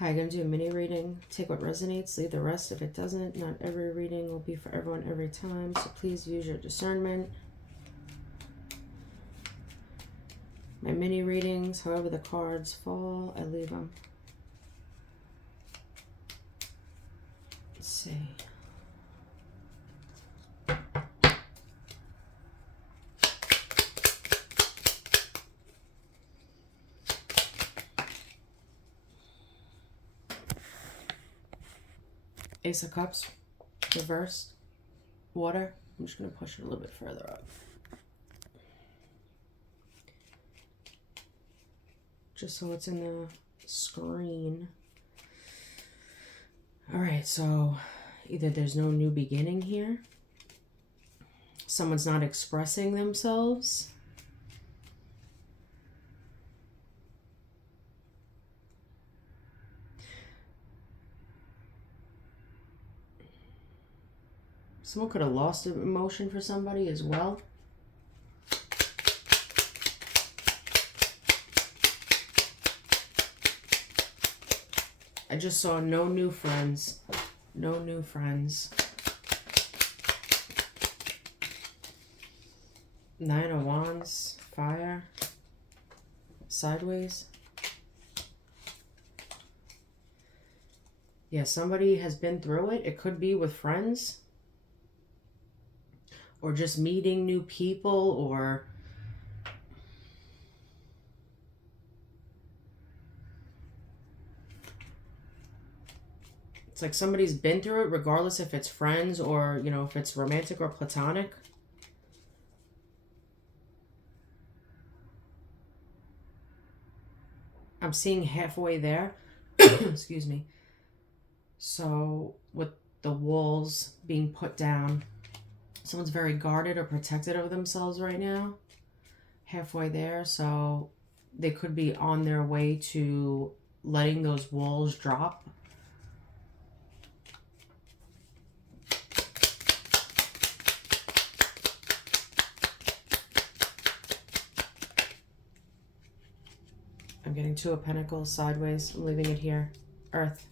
Hi, I'm going to do a mini reading. Take what resonates, leave the rest if it doesn't. Not every reading will be for everyone every time, so please use your discernment. My mini readings, however the cards fall, I leave them. Let's see. Ace of Cups, reversed, water. I'm just going to push it a little bit further up. Just so it's in the screen. All right, so either there's no new beginning here, someone's not expressing themselves, someone could have lost an emotion for somebody as well. I just saw no new friends. No new friends. 9 of Wands, fire, sideways. Yeah, somebody has been through it. It could be with friends. Or just meeting new people, or it's like somebody's been through it, regardless if it's friends or, you know, if it's romantic or platonic. I'm seeing halfway there. Excuse me. So with the walls being put down, someone's very guarded or protected of themselves right now. Halfway there, so they could be on their way to letting those walls drop. I'm getting 2 of Pentacles sideways. I'm leaving it here. Earth.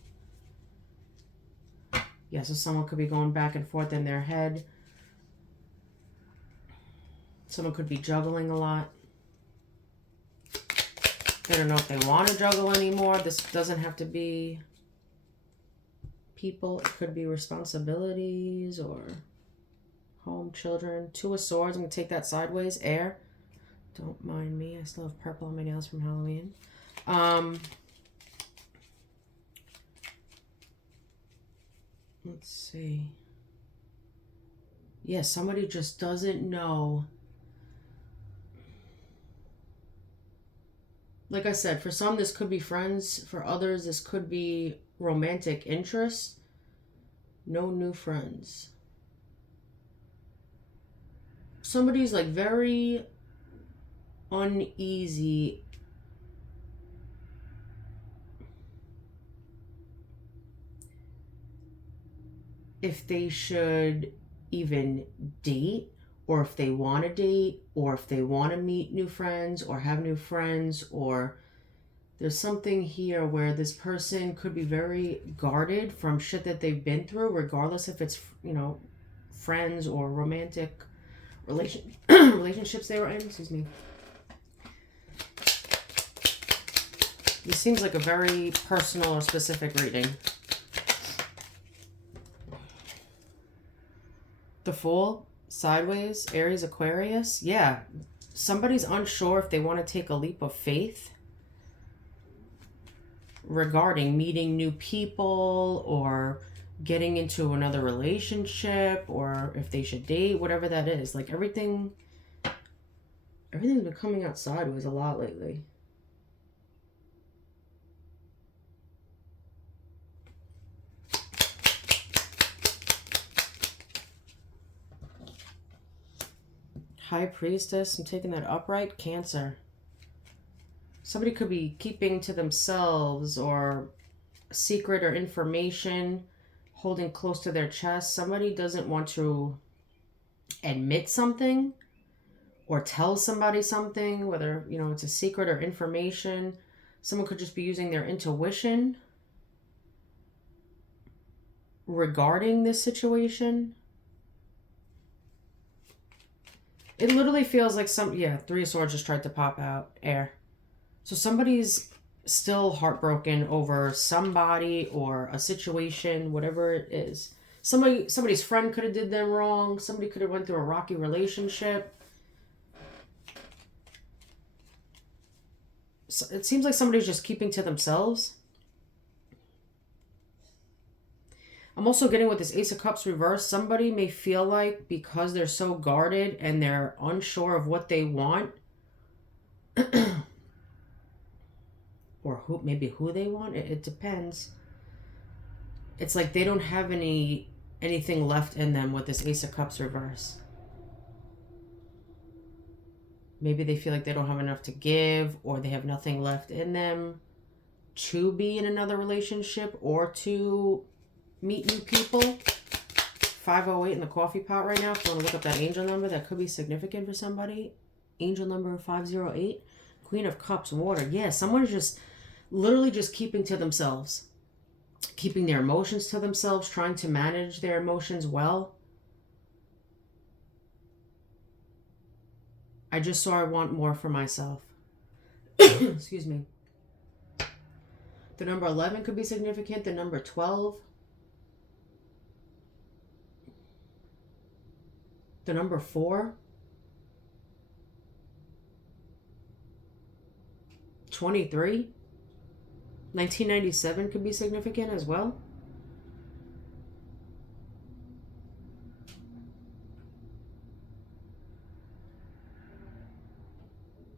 Yeah, so someone could be going back and forth in their head. Someone could be juggling a lot. They don't know if they want to juggle anymore. This doesn't have to be people. It could be responsibilities or home, children. 2 of Swords. I'm going to take that sideways. Air. Don't mind me. I still have purple on my nails from Halloween. Let's see. Yeah, somebody just doesn't know. Like I said, for some, this could be friends. For others, this could be romantic interest. No new friends. Somebody's like very uneasy. If they should even date, or if they want to date, or if they want to meet new friends or have new friends, or there's something here where this person could be very guarded from shit that they've been through, regardless if it's, you know, friends or romantic relationships they were in. Excuse me. This seems like a very personal or specific reading. The Fool, sideways, Aries, Aquarius. Yeah, somebody's unsure if they want to take a leap of faith regarding meeting new people or getting into another relationship, or if they should date, whatever that is. Like everything's been coming out sideways a lot lately. High Priestess, I'm taking that upright. Cancer. Somebody could be keeping to themselves or secret or information, holding close to their chest. Somebody doesn't want to admit something or tell somebody something, whether, you know, it's a secret or information. Someone could just be using their intuition. regarding this situation. It literally feels like Three of Swords just tried to pop out. Air. So somebody's still heartbroken over somebody or a situation, whatever it is. Somebody's friend could have did them wrong. Somebody could have went through a rocky relationship. So it seems like somebody's just keeping to themselves. I'm also getting with this Ace of Cups reverse, somebody may feel like because they're so guarded and they're unsure of what they want, or maybe who they want, it depends. It's like they don't have anything left in them with this Ace of Cups reverse. Maybe they feel like they don't have enough to give, or they have nothing left in them to be in another relationship or to meet new people. 508 in the coffee pot right now. If you want to look up that angel number, that could be significant for somebody. Angel number 508. Queen of Cups, water. Yeah, someone's just literally just keeping to themselves. Keeping their emotions to themselves, trying to manage their emotions well. I just saw I want more for myself. Excuse me. The number 11 could be significant. The number 12. The number 4. 23. 1997 could be significant as well.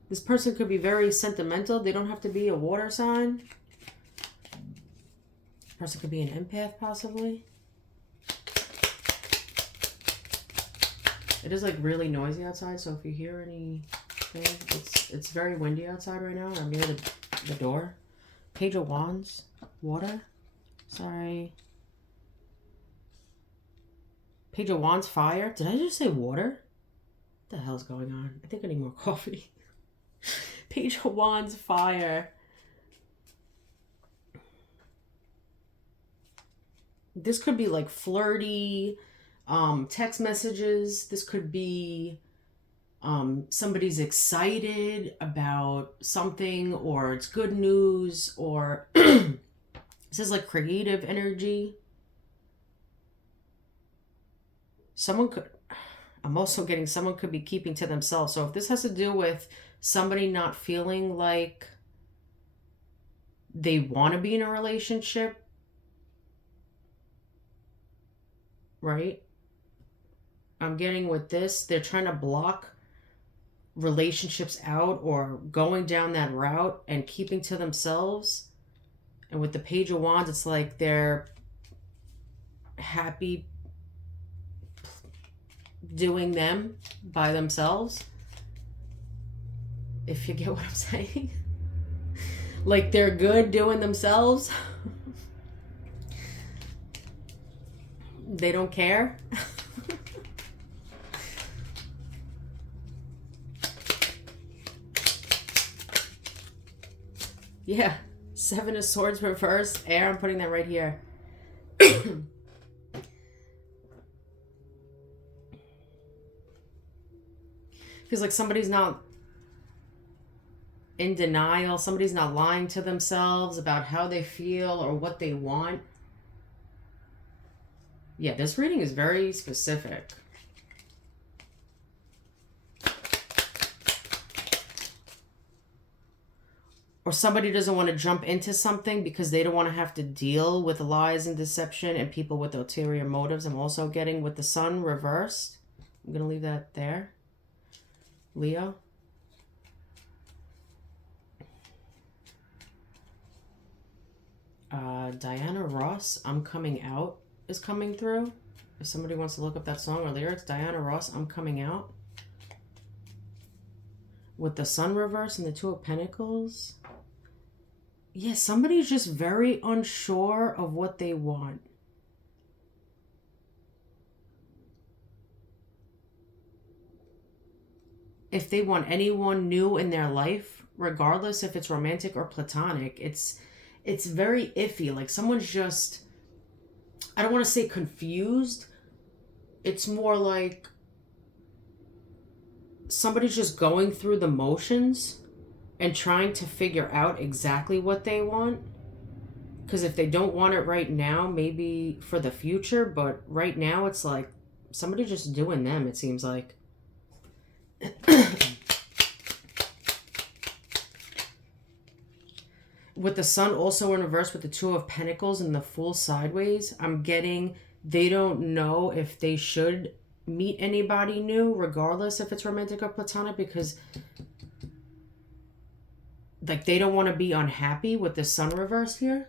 This person could be very sentimental. They don't have to be a water sign. This person could be an empath, possibly. It is like really noisy outside, so if you hear anything, it's very windy outside right now. I'm near the door. Page of Wands, water. Sorry. Page of Wands, fire. Did I just say water? What the hell's going on? I think I need more coffee. Page of Wands, fire. This could be like flirty text messages. This could be somebody's excited about something, or it's good news, or this is like creative energy. I'm also getting someone could be keeping to themselves. So if this has to do with somebody not feeling like they want to be in a relationship, right? I'm getting with this, they're trying to block relationships out or going down that route and keeping to themselves. And with the Page of Wands, it's like they're happy doing them by themselves. If you get what I'm saying. Like they're good doing themselves. They don't care. Yeah. 7 of Swords reverse. Air, I'm putting that right here. Feels like somebody's not in denial. Somebody's not lying to themselves about how they feel or what they want. Yeah, this reading is very specific. Or somebody doesn't want to jump into something because they don't want to have to deal with lies and deception and people with ulterior motives. I'm also getting with the Sun reversed. I'm going to leave that there. Leo. Diana Ross, I'm Coming Out is coming through. If somebody wants to look up that song or lyrics, Diana Ross, I'm Coming Out. With the Sun reverse and the Two of Pentacles. Yeah, somebody's just very unsure of what they want. If they want anyone new in their life, regardless if it's romantic or platonic, it's very iffy. Like someone's just, I don't want to say confused. It's more like somebody's just going through the motions and trying to figure out exactly what they want. Because if they don't want it right now, maybe for the future, but right now it's like somebody just doing them, it seems like. With the Sun also in reverse with the Two of Pentacles and the Fool sideways, I'm getting they don't know if they should meet anybody new, regardless if it's romantic or platonic, because like they don't want to be unhappy with the Sun reverse here.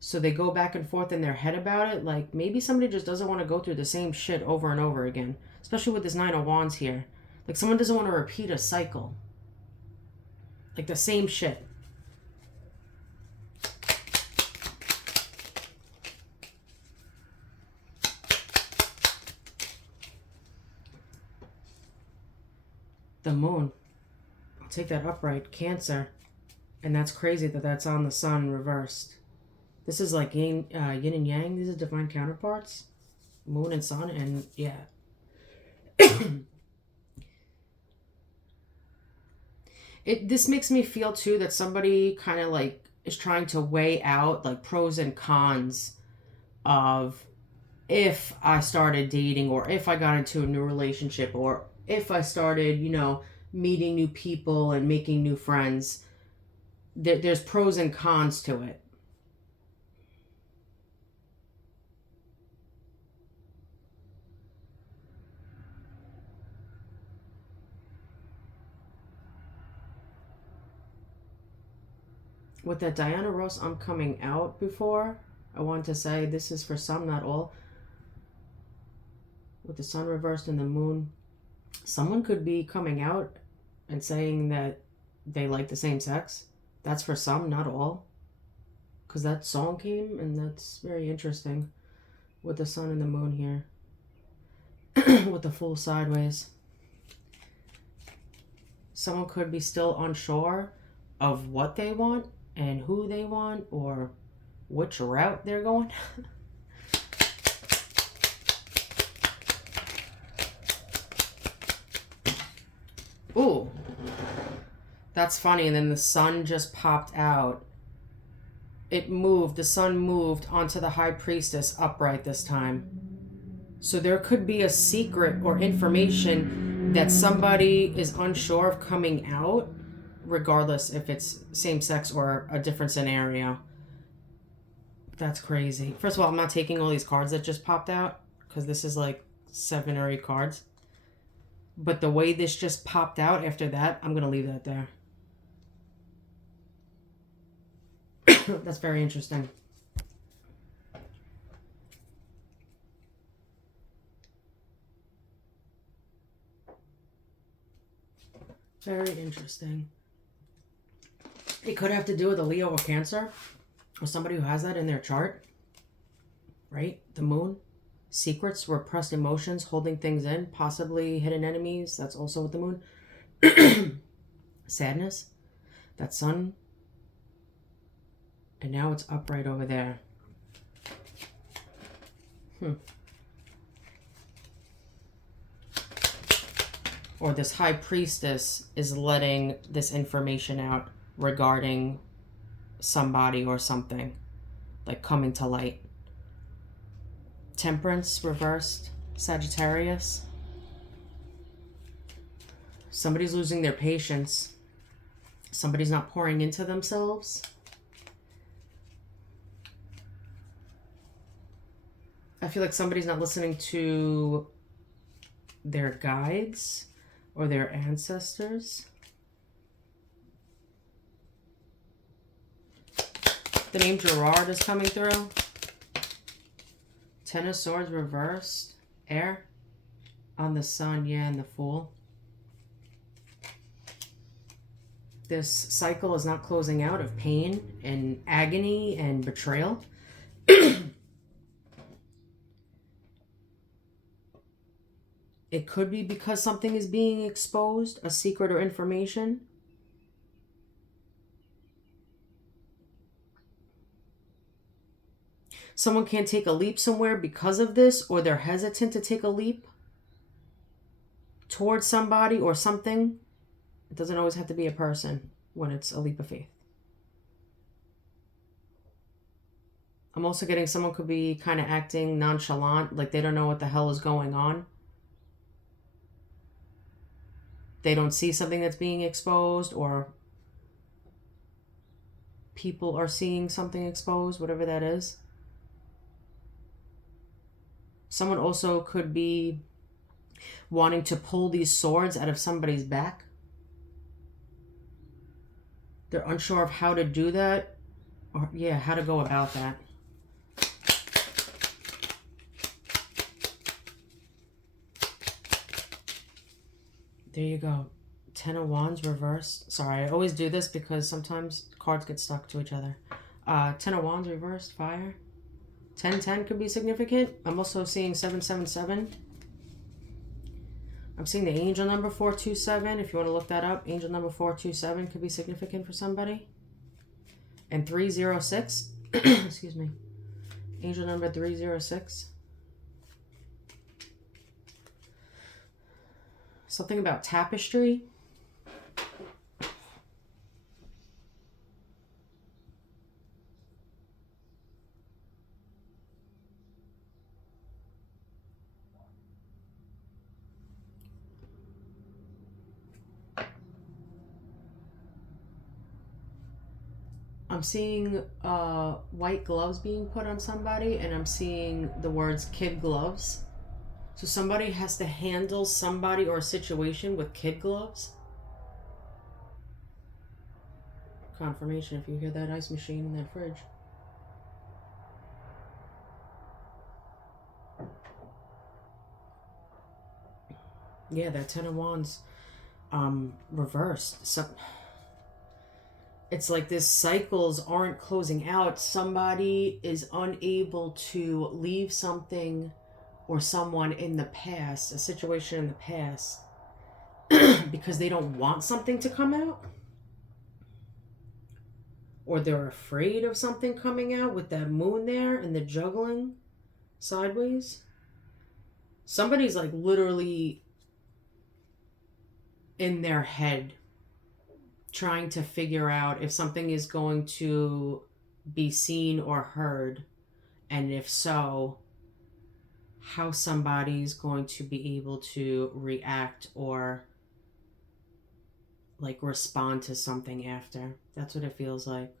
So they go back and forth in their head about it. Like maybe somebody just doesn't want to go through the same shit over and over again, especially with this Nine of Wands here. Like someone doesn't want to repeat a cycle, like the same shit. The Moon. I'll take that upright. Cancer. And that's crazy that that's on the Sun reversed. This is like yin and yang. These are divine counterparts. Moon and Sun. And yeah. This makes me feel too that somebody kind of like is trying to weigh out like pros and cons of if I started dating, or if I got into a new relationship, or if I started, you know, meeting new people and making new friends. There's pros and cons to it. With that Diana Ross, I'm coming out before. I want to say this is for some, not all. With the Sun reversed and the Moon, someone could be coming out and saying that they like the same sex. That's for some, not all. Because that song came, and that's very interesting. With the Sun and the Moon here. With the Fool sideways. Someone could be still unsure of what they want and who they want or which route they're going. Ooh, that's funny. And then the Sun just popped out. It moved. The Sun moved onto the High Priestess upright this time. So there could be a secret or information that somebody is unsure of coming out, regardless if it's same sex or a different scenario. That's crazy. First of all, I'm not taking all these cards that just popped out because this is like 7 or 8 cards. But the way this just popped out after that, I'm going to leave that there. That's very interesting. Very interesting. It could have to do with a Leo or Cancer, or somebody who has that in their chart, right? The Moon, secrets, repressed emotions, holding things in, possibly hidden enemies. That's also with the Moon. Sadness, that Sun, and now it's upright over there. Or this High Priestess is letting this information out regarding somebody or something, like coming to light. Temperance reversed, Sagittarius. Somebody's losing their patience. Somebody's not pouring into themselves. I feel like somebody's not listening to their guides or their ancestors. The name Gerard is coming through. Ten of Swords reversed. Air on the Sun, yeah, and the Fool. This cycle is not closing out of pain and agony and betrayal. It could be because something is being exposed, a secret or information. Someone can't take a leap somewhere because of this, or they're hesitant to take a leap towards somebody or something. It doesn't always have to be a person when it's a leap of faith. I'm also getting someone could be kind of acting nonchalant, like they don't know what the hell is going on. They don't see something that's being exposed, or people are seeing something exposed, whatever that is. Someone also could be wanting to pull these swords out of somebody's back. They're unsure of how to do that, or how to go about that. There you go. 10 of Wands reversed. Sorry, I always do this because sometimes cards get stuck to each other. 10 of Wands reversed, fire. 10-10 could be significant. I'm also seeing 7-7-7. I'm seeing the angel number 427. If you want to look that up, angel number 427 could be significant for somebody. And 306. Excuse me. Angel number 306. Something about tapestry. I'm seeing white gloves being put on somebody, and I'm seeing the words kid gloves. So somebody has to handle somebody or a situation with kid gloves. Confirmation if you hear that ice machine in that fridge. Yeah, that 10 of Wands reversed. So it's like this cycles aren't closing out. Somebody is unable to leave something or someone in the past, a situation in the past, because they don't want something to come out. Or they're afraid of something coming out with that moon there and the juggling sideways. Somebody's like literally in their head trying to figure out if something is going to be seen or heard, and if so, how somebody's going to be able to react or like respond to something after. That's what it feels like.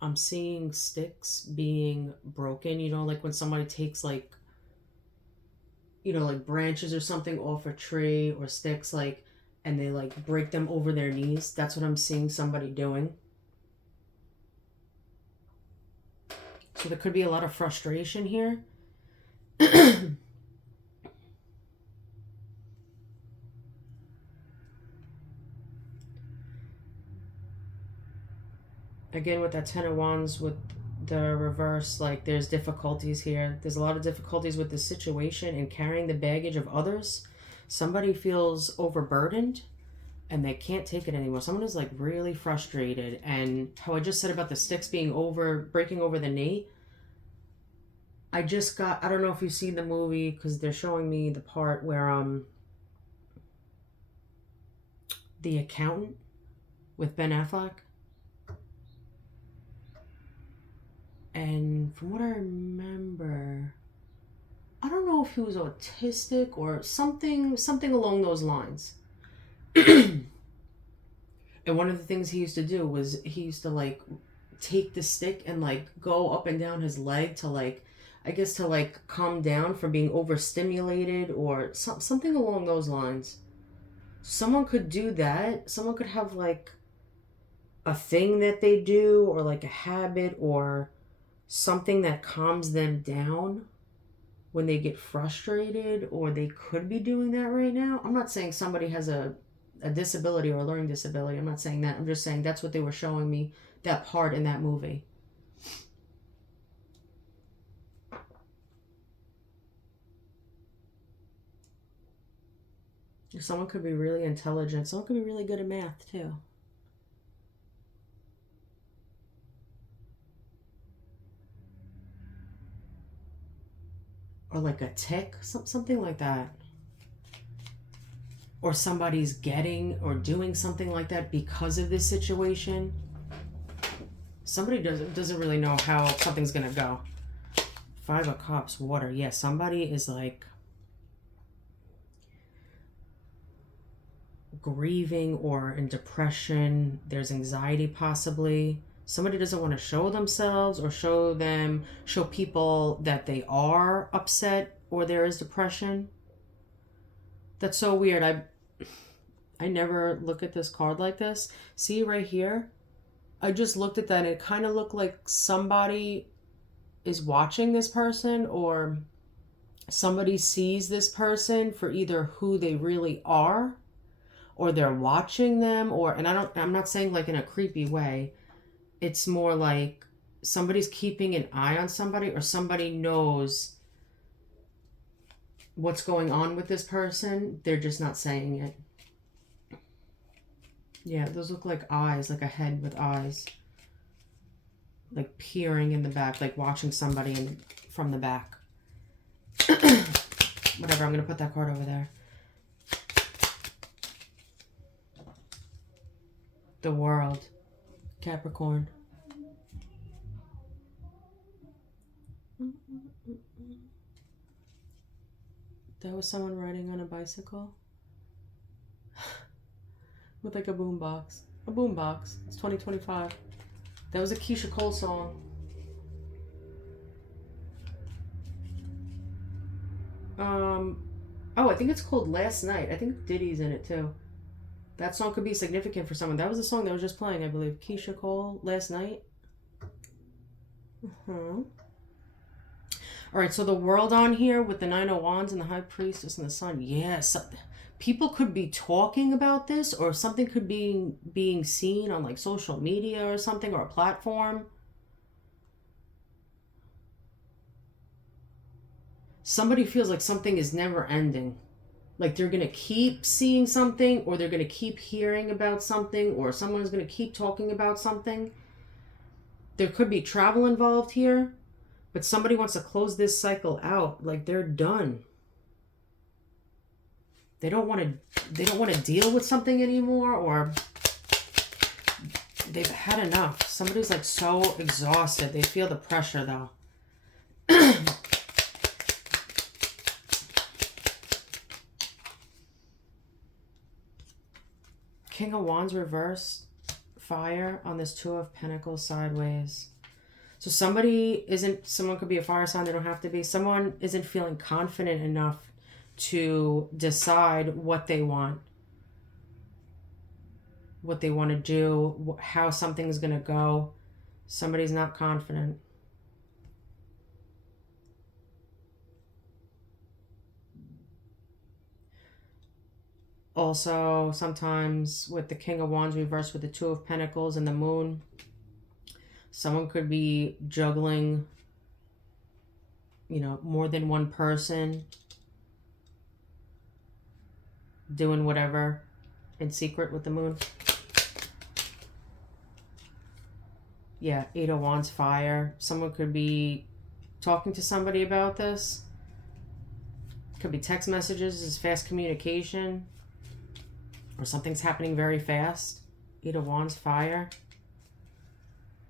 I'm seeing sticks being broken, like when somebody takes like branches or something off a tree or sticks, like, and they like break them over their knees. That's what I'm seeing somebody doing. So there could be a lot of frustration here. Again, with that 10 of Wands with the reverse, like there's difficulties here. There's a lot of difficulties with this situation and carrying the baggage of others. Somebody feels overburdened and they can't take it anymore. Someone is like really frustrated. And how I just said about the sticks being breaking over the knee, I don't know if you've seen the movie, because they're showing me the part where The Accountant with Ben Affleck. And from what I remember, I don't know if he was autistic or something along those lines. And one of the things he used to do was he used to like take the stick and like go up and down his leg to like, I guess, to like calm down from being overstimulated or something along those lines. Someone could do that. Someone could have like a thing that they do, or like a habit or something that calms them down when they get frustrated, or they could be doing that right now. I'm not saying somebody has a disability or a learning disability. I'm not saying that. I'm just saying that's what they were showing me, that part in that movie. Someone could be really intelligent. Someone could be really good at math too. or like a tick, something like that. Or somebody's getting or doing something like that because of this situation. Somebody doesn't really know how something's gonna go. 5 of Cups, water. Yeah, somebody is like grieving or in depression. There's anxiety possibly. Somebody doesn't want to show themselves or show people that they are upset or there is depression. That's so weird. I never look at this card like this. See right here? I just looked at that and it kind of looked like somebody is watching this person, or somebody sees this person for either who they really are, or they're watching them, and I'm not saying like in a creepy way. It's more like somebody's keeping an eye on somebody, or somebody knows what's going on with this person. They're just not saying it. Yeah, those look like eyes, like a head with eyes. Like peering in the back, like watching somebody from the back. Whatever, I'm going to put that card over there. The World. Capricorn. That was someone riding on a bicycle. With like a boombox. A boombox. It's 2025. That was a Keisha Cole song. Oh, I think it's called Last Night. I think Diddy's in it too. That song could be significant for someone. That was a song that was just playing, I believe. Keisha Cole, Last Night. All right, so the World on here with the 9 of Wands and the High Priestess and the Sun. Yes. People could be talking about this, or something could be being seen on like social media or something, or a platform. Somebody feels like something is never ending. Like they're going to keep seeing something, or they're going to keep hearing about something, or someone's going to keep talking about something. There could be travel involved here, but somebody wants to close this cycle out. Like they're done. They don't want to deal with something anymore, or they've had enough. Somebody's like so exhausted. They feel the pressure though. King of Wands reversed, fire on this 2 of Pentacles sideways. So someone could be a fire sign, they don't have to be. Someone isn't feeling confident enough to decide what they want to do, how something's going to go. Somebody's not confident. Also, sometimes with the King of Wands reversed with the 2 of Pentacles and the Moon, someone could be juggling, more than one person, doing whatever in secret with the Moon. Yeah, 8 of Wands, fire. Someone could be talking to somebody about this. Could be text messages, is fast communication. Or something's happening very fast. 8 of Wands, fire.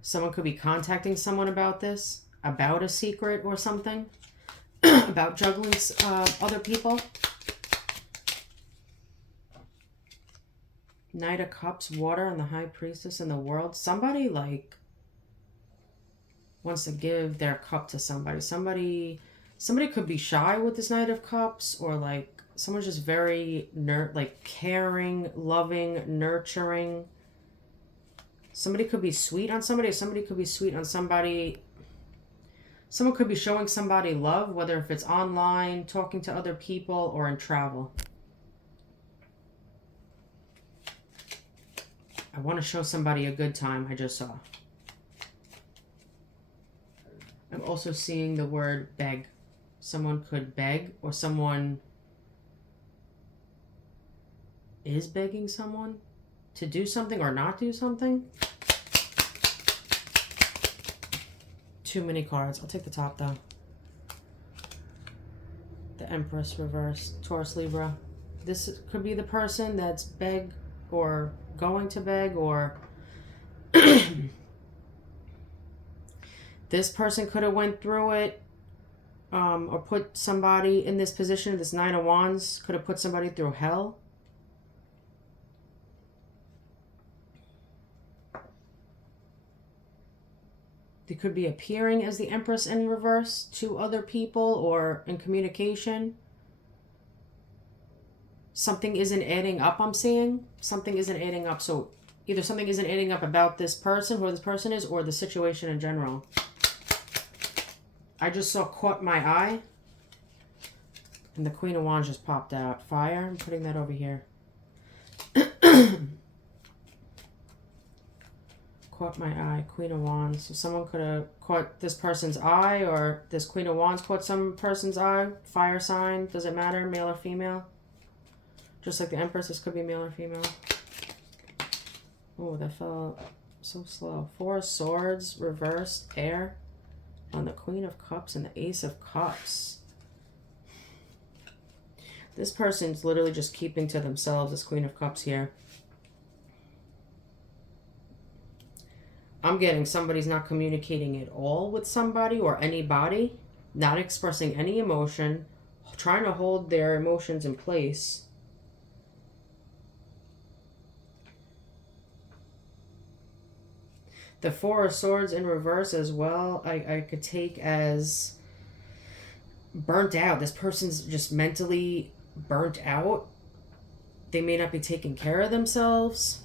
Someone could be contacting someone about this, about a secret or something, about juggling other people. Knight of Cups, water, and the High Priestess in the World. Somebody like wants to give their cup to somebody. Somebody could be shy with this Knight of Cups, or like someone's just very caring, loving, nurturing. Somebody could be sweet on somebody, or somebody could be sweet on somebody. Someone could be showing somebody love, whether if it's online, talking to other people, or in travel. I want to show somebody a good time, I just saw. I'm also seeing the word beg. Someone could beg, or someone is begging someone to do something or not do something. Too many cards. I'll take the top though. the Empress reversed. Taurus, Libra. This could be the person that's beg or going to beg, or this person could have went through it, or put somebody in this position. This Nine of Wands could have put somebody through hell. They could be appearing as the Empress in reverse to other people or in communication. Something isn't adding up, I'm seeing. Something isn't adding up. So either something isn't adding up about this person, who this person is, or the situation in general. I just saw caught my eye. And the Queen of Wands just popped out. Fire. I'm putting that over here. Caught my eye. Queen of Wands. So someone could have caught this person's eye, or this Queen of Wands caught some person's eye. Fire sign. Does it matter? Male or female? Just like the Empress, this could be male or female. Oh, that fell so slow. Four of Swords. Reversed. Air. On the Queen of Cups and the Ace of Cups. This person's literally just keeping to themselves, this Queen of Cups here. I'm getting somebody's not communicating at all with somebody or anybody, not expressing any emotion, trying to hold their emotions in place. The Four of Swords in reverse as well, I could take as burnt out. This person's just mentally burnt out. They may not be taking care of themselves.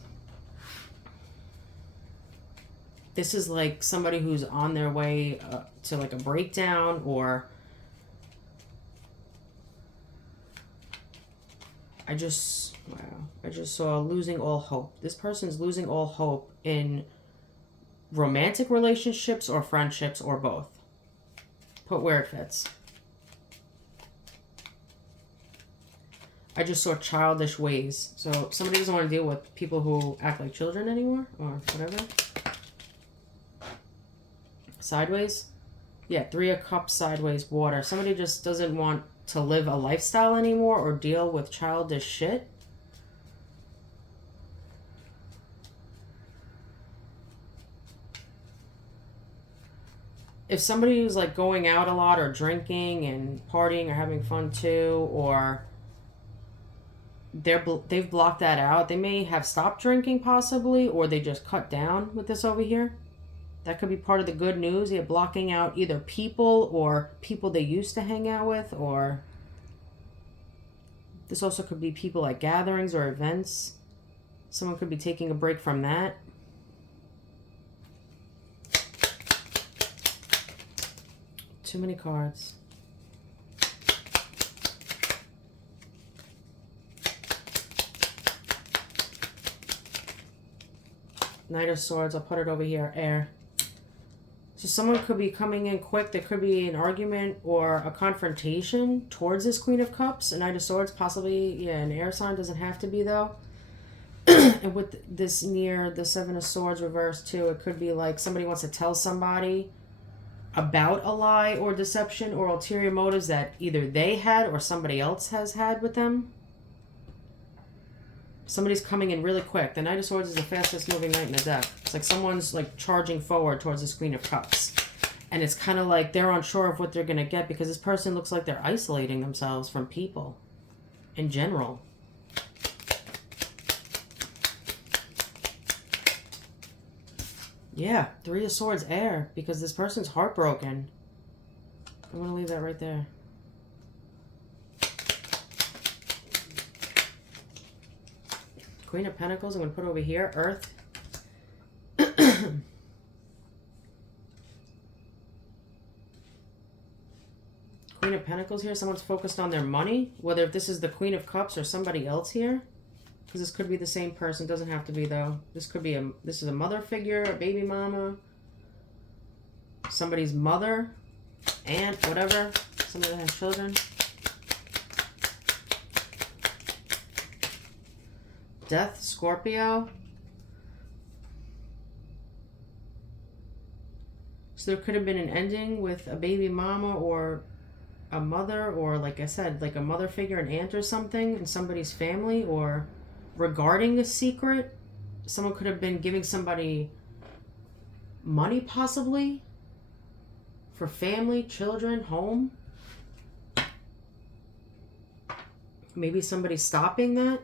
This is like somebody who's on their way to like a breakdown, or I just saw losing all hope. This person's losing all hope in romantic relationships or friendships or both. Put where it fits. I just saw childish ways. So somebody doesn't want to deal with people who act like children anymore, or whatever. Sideways? Yeah, Three of Cups, sideways, water. Somebody just doesn't want to live a lifestyle anymore or deal with childish shit. If somebody who's like going out a lot or drinking and partying or having fun too, or they've blocked that out, they may have stopped drinking possibly, or they just cut down with this over here. That could be part of the good news. You're blocking out either people or people they used to hang out with, or this also could be people at gatherings or events. Someone could be taking a break from that. Too many cards. Knight of Swords, I'll put it over here, air. So someone could be coming in quick. There could be an argument or a confrontation towards this Queen of Cups. A Knight of Swords, possibly, yeah, an air sign. Doesn't have to be, though. And with this near the Seven of Swords reversed, too, it could be like somebody wants to tell somebody about a lie or deception or ulterior motives that either they had or somebody else has had with them. Somebody's coming in really quick. The Knight of Swords is the fastest moving knight in the deck. It's like someone's like charging forward towards this Queen of Cups. And it's kind of like they're unsure of what they're going to get because this person looks like they're isolating themselves from people in general. Yeah, Three of Swords, air, because this person's heartbroken. I'm going to leave that right there. Queen of Pentacles, I'm going to put over here, earth. Queen of Pentacles here, someone's focused on their money, whether if this is the Queen of Cups or somebody else here. Because this could be the same person, doesn't have to be though. This could be this is a mother figure, a baby mama, somebody's mother, aunt, whatever, somebody that has children. Death, Scorpio. So there could have been an ending with a baby mama or a mother, or like I said, like a mother figure, an aunt or something in somebody's family, or regarding a secret. Someone could have been giving somebody money, possibly, for family, children, home. Maybe somebody's stopping that.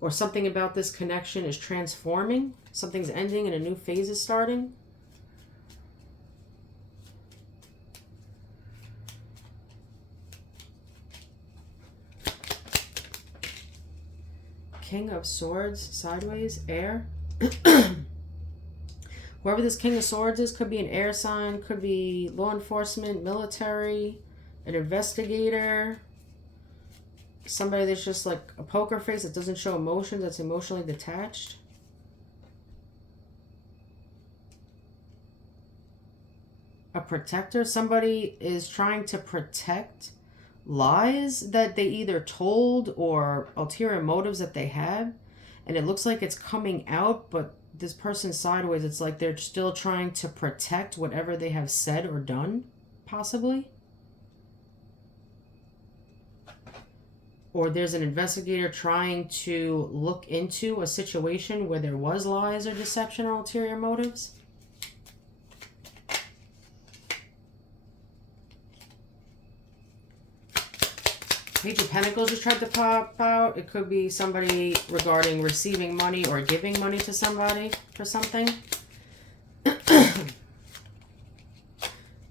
Or something about this connection is transforming. Something's ending and a new phase is starting. King of Swords, sideways, air. Whoever this King of Swords is could be an air sign, could be law enforcement, military, an investigator, somebody that's just like a poker face that doesn't show emotions, that's emotionally detached. A protector, somebody is trying to protect lies that they either told or ulterior motives that they have, and it looks like it's coming out, but this person's sideways, it's like they're still trying to protect whatever they have said or done, possibly. Or there's an investigator trying to look into a situation where there was lies or deception or ulterior motives. Page of Pentacles just tried to pop out. It could be somebody regarding receiving money or giving money to somebody for something.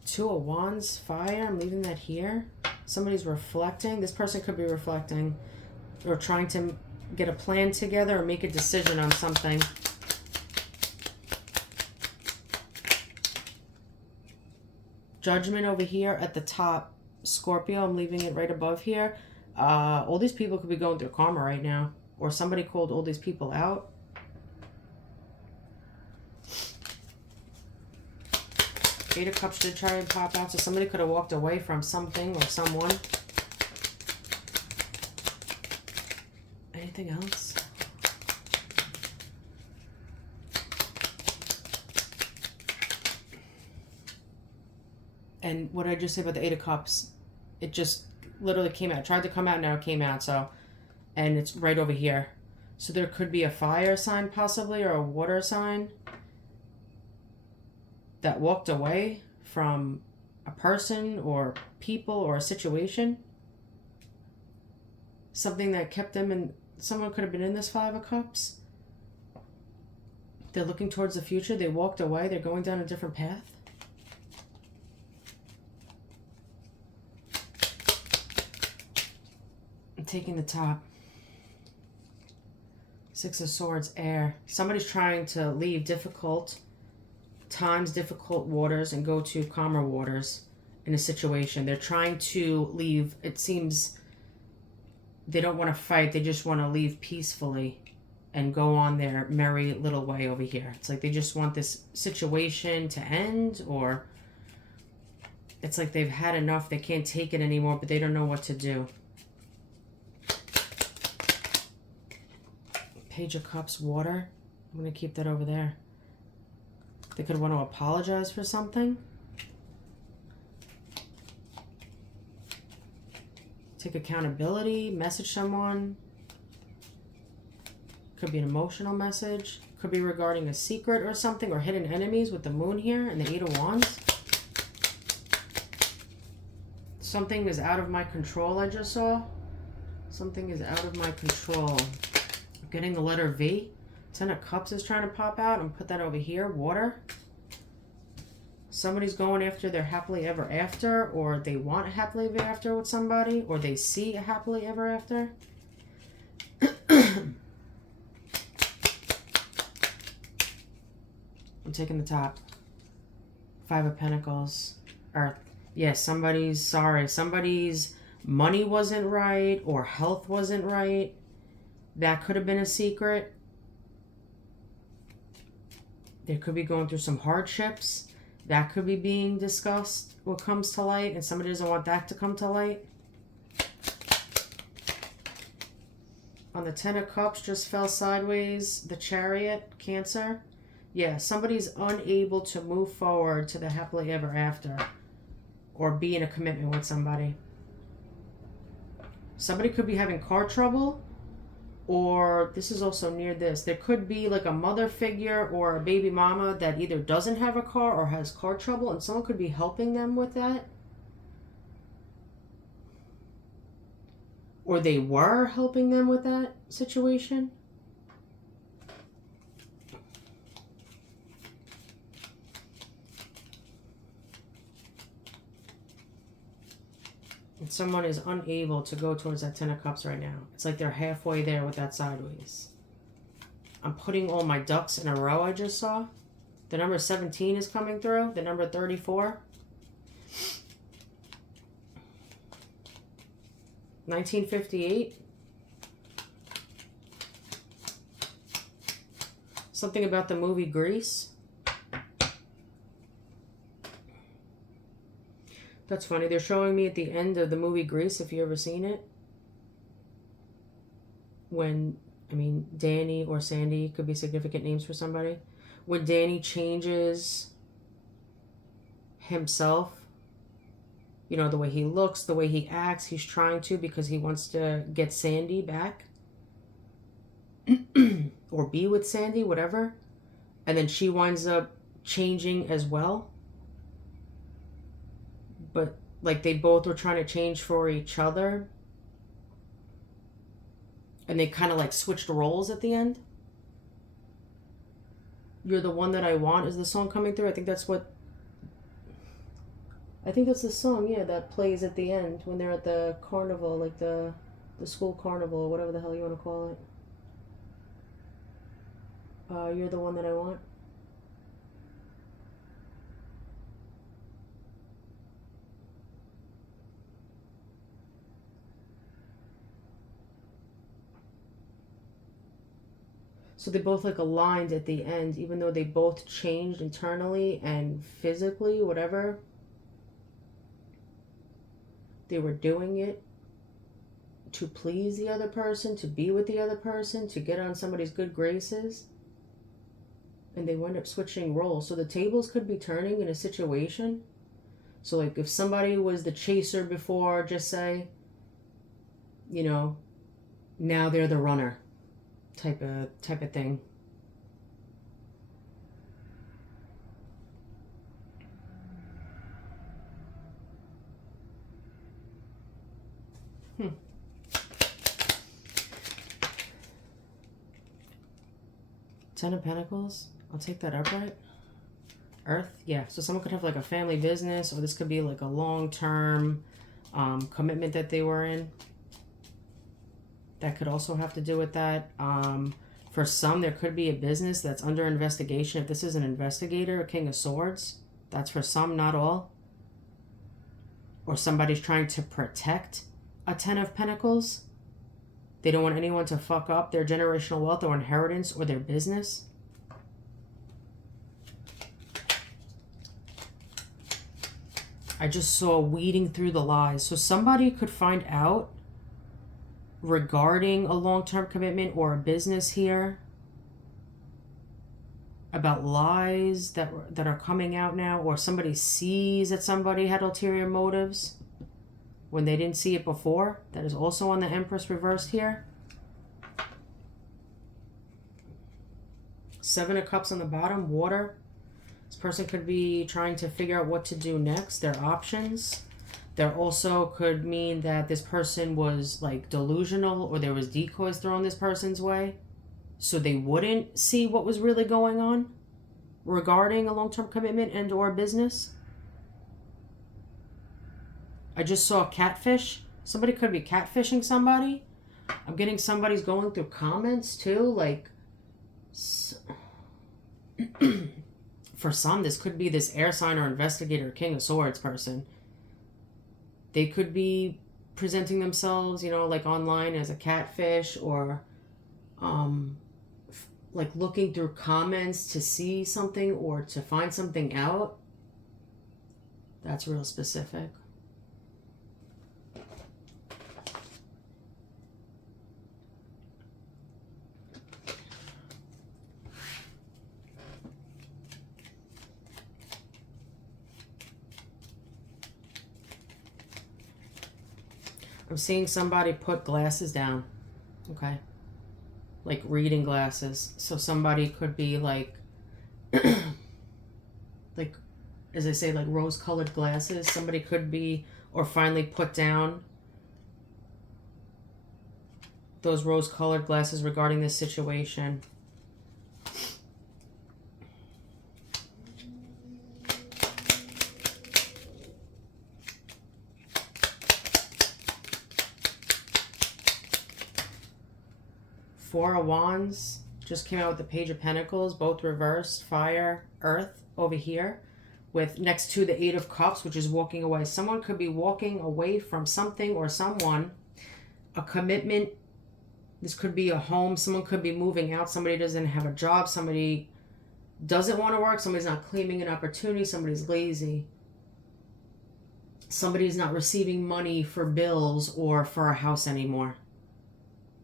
Two of Wands, fire. I'm leaving that here. Somebody's reflecting. This person could be reflecting or trying to get a plan together or make a decision on something. Judgment over here at the top. Scorpio, I'm leaving it right above here. All these people could be going through karma right now. Or somebody called all these people out. Eight of Cups did try and pop out. So somebody could have walked away from something or someone. Anything else? And what did I just say about the Eight of Cups? It just literally came out. It tried to come out, now it came out. So, and it's right over here. So there could be a fire sign possibly, or a water sign that walked away from a person or people or a situation. Something that kept them in. Someone could have been in this Five of Cups. They're looking towards the future. They walked away. They're going down a different path. I'm taking the top. Six of Swords, air. Somebody's trying to leave difficult times, difficult waters, and go to calmer waters in a situation. They're trying to leave. It seems they don't want to fight. They just want to leave peacefully and go on their merry little way over here. It's like they just want this situation to end, or it's like they've had enough. They can't take it anymore, but they don't know what to do. Page of Cups, water. I'm going to keep that over there. They could want to apologize for something. Take accountability, message someone. Could be an emotional message. Could be regarding a secret or something, or hidden enemies with the moon here and the Eight of Wands. Something is out of my control, I just saw. Something is out of my control. I'm getting the letter V. Ten of Cups is trying to pop out. I'm put that over here. Water. Somebody's going after their happily ever after, or they want a happily ever after with somebody, or they see a happily ever after. I'm taking the top. Five of Pentacles. Earth. Yes, somebody's sorry. Somebody's money wasn't right, or health wasn't right. That could have been a secret. They could be going through some hardships. That could be being discussed, what comes to light, and somebody doesn't want that to come to light. On the Ten of Cups, just fell sideways. The Chariot, Cancer. Yeah, somebody's unable to move forward to the happily ever after. or be in a commitment with somebody. Somebody could be having car trouble, or this is also near this. There could be like a mother figure or a baby mama that either doesn't have a car or has car trouble, and someone could be helping them with that. Or they were helping them with that situation. And someone is unable to go towards that Ten of Cups right now. It's like they're halfway there with that sideways. I'm putting all my ducks in a row I just saw. The number 17 is coming through. The number 34. 1958. Something about the movie Grease. That's funny. They're showing me at the end of the movie Grease, if you ever seen it. When, I mean, Danny or Sandy could be significant names for somebody. When Danny changes himself, you know, the way he looks, the way he acts, he's trying to because he wants to get Sandy back. Or be with Sandy, whatever. And then she winds up changing as well. But like they both were trying to change for each other. And they kind of like switched roles at the end. You're the One That I Want is the song coming through. I think that's the song, yeah, that plays at the end when they're at the carnival, like the school carnival, whatever the hell you want to call it. You're the One That I Want. So they both like aligned at the end, even though they both changed internally and physically, whatever. They were doing it to please the other person, to be with the other person, to get on somebody's good graces. And they wind up switching roles. So the tables could be turning in a situation. So like if somebody was the chaser before, just say, you know, now they're the runner type of thing. Ten of Pentacles. I'll take that upright. Earth. Yeah. So someone could have like a family business, or this could be like a long-term commitment that they were in. That could also have to do with that. For some, there could be a business that's under investigation. If this is an investigator, a King of Swords, that's for some, not all. Or somebody's trying to protect a Ten of Pentacles. They don't want anyone to fuck up their generational wealth or inheritance or their business. I just saw weeding through the lies. So somebody could find out regarding a long-term commitment or a business here about lies that are coming out now, or somebody sees that somebody had ulterior motives when they didn't see it before. That is also on the Empress reversed here. Seven of Cups on the bottom, water. This person could be trying to figure out what to do next, their options. There also could mean that this person was like delusional, or there was decoys thrown this person's way so they wouldn't see what was really going on regarding a long-term commitment and or business. I just saw catfish. Somebody could be catfishing somebody. I'm getting somebody's going through comments too, like for some this could be this air sign or investigator, King of Swords person. They could be presenting themselves, you know, like online as a catfish, or like looking through comments to see something or to find something out. That's real specific. I'm seeing somebody put glasses down. Okay. Like reading glasses. So somebody could be like, like, as I say, like rose-colored glasses. Somebody could be, or finally put down those rose-colored glasses regarding this situation. Four of Wands just came out with the Page of Pentacles, both reversed, fire, earth over here, with next to the Eight of Cups, which is walking away. Someone could be walking away from something or someone, a commitment. This could be a home. Someone could be moving out. Somebody doesn't have a job. Somebody doesn't want to work. Somebody's not claiming an opportunity. Somebody's lazy. Somebody's not receiving money for bills or for a house anymore.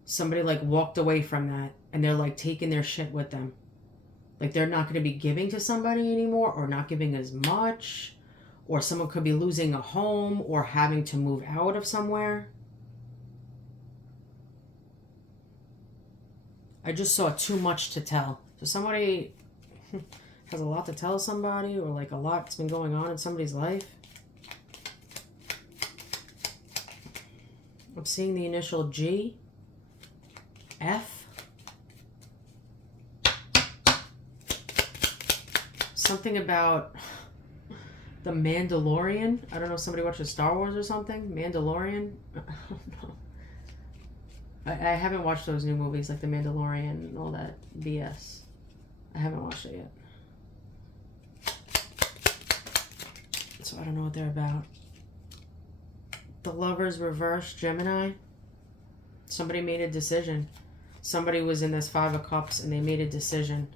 Somebody like walked away from that and they're like taking their shit with them. Like they're not going to be giving to somebody anymore or not giving as much. Or someone could be losing a home or having to move out of somewhere. I just saw too much to tell. So somebody has a lot to tell somebody, or like a lot's been going on in somebody's life. I'm seeing the initial G, F. Something about the Mandalorian. I don't know if somebody watches Star Wars or something. Mandalorian. I don't know. I haven't watched those new movies like The Mandalorian and all that BS. I haven't watched it yet. So I don't know what they're about. The Lovers reverse, Gemini. Somebody made a decision. Somebody was in this Five of Cups and they made a decision.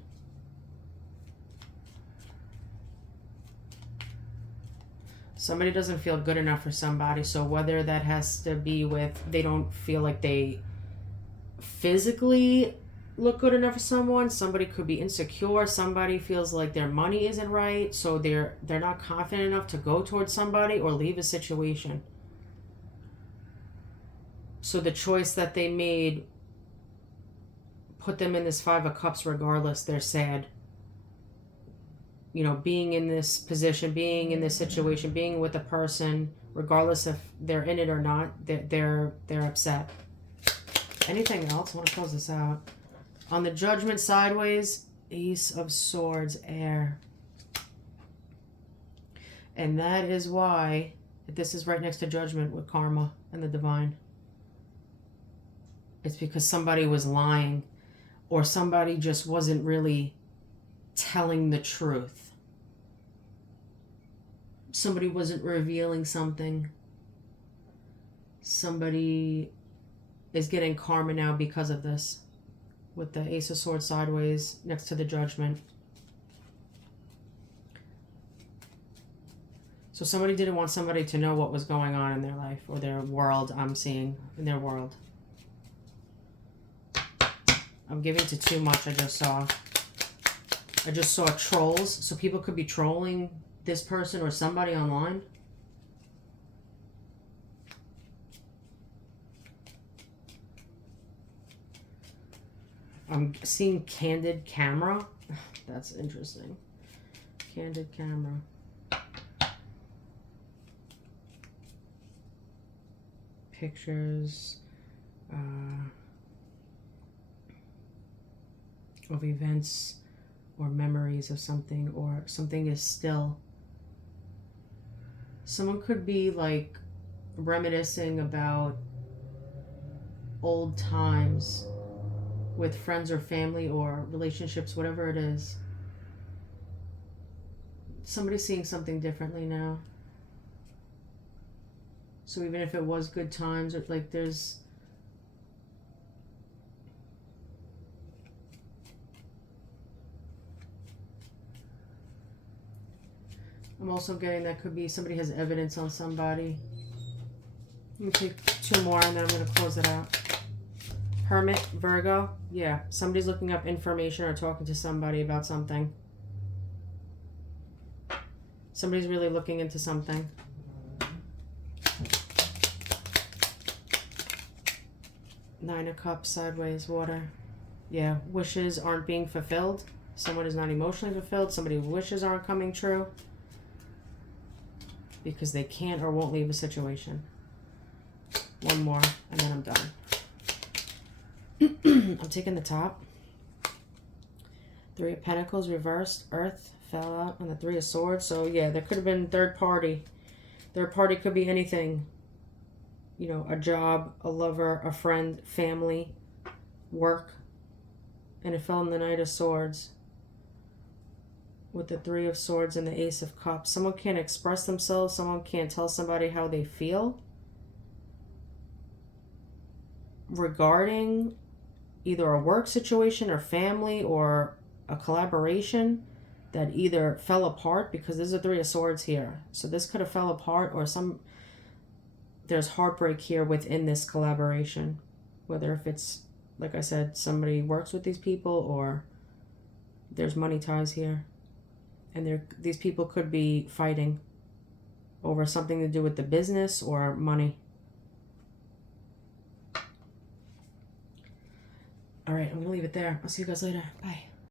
Somebody doesn't feel good enough for somebody. So whether that has to be with they don't feel like they physically look good enough for someone. Somebody could be insecure. Somebody feels like their money isn't right. So they're not confident enough to go towards somebody or leave a situation. So the choice that they made put them in this Five of Cups regardless. They're sad. You know, being in this position, being in this situation, being with a person, regardless if they're in it or not, they're upset. Anything else? I want to close this out. On the Judgment sideways, Ace of Swords, air. And that is why this is right next to Judgment with Karma and the Divine. It's because somebody was lying or somebody just wasn't really telling the truth. Somebody wasn't revealing something. Somebody is getting karma now because of this. With the Ace of Swords sideways next to the Judgment. So somebody didn't want somebody to know what was going on in their life or their world. I'm seeing in their world. I'm giving to too much. I just saw trolls. So people could be trolling this person or somebody online. I'm seeing candid camera. That's interesting. Candid camera. Pictures of events or memories of something, or something is still. Someone could be like reminiscing about old times with friends or family or relationships, whatever it is. Somebody's seeing something differently now. So even if it was good times, or like there's I'm also getting that could be somebody has evidence on somebody. Let me take two more and then I'm going to close it out. Hermit, Virgo. Yeah, somebody's looking up information or talking to somebody about something. Somebody's really looking into something. Nine of Cups, sideways, water. Yeah, wishes aren't being fulfilled. Someone is not emotionally fulfilled. Somebody's wishes aren't coming true because they can't or won't leave a situation. One more, and then I'm done. I'm taking the top. Three of Pentacles reversed. Earth fell out, and the Three of Swords. So yeah, there could have been third party. Third party could be anything. You know, a job, a lover, a friend, family, work. And it fell in the Knight of Swords with the Three of Swords and the Ace of Cups. Someone can't express themselves. Someone can't tell somebody how they feel regarding either a work situation or family or a collaboration that either fell apart, because there's a Three of Swords here. So this could have fell apart, or there's heartbreak here within this collaboration. Whether if it's, like I said, somebody works with these people or there's money ties here. And these people could be fighting over something to do with the business or money. All right, I'm going to leave it there. I'll see you guys later. Bye.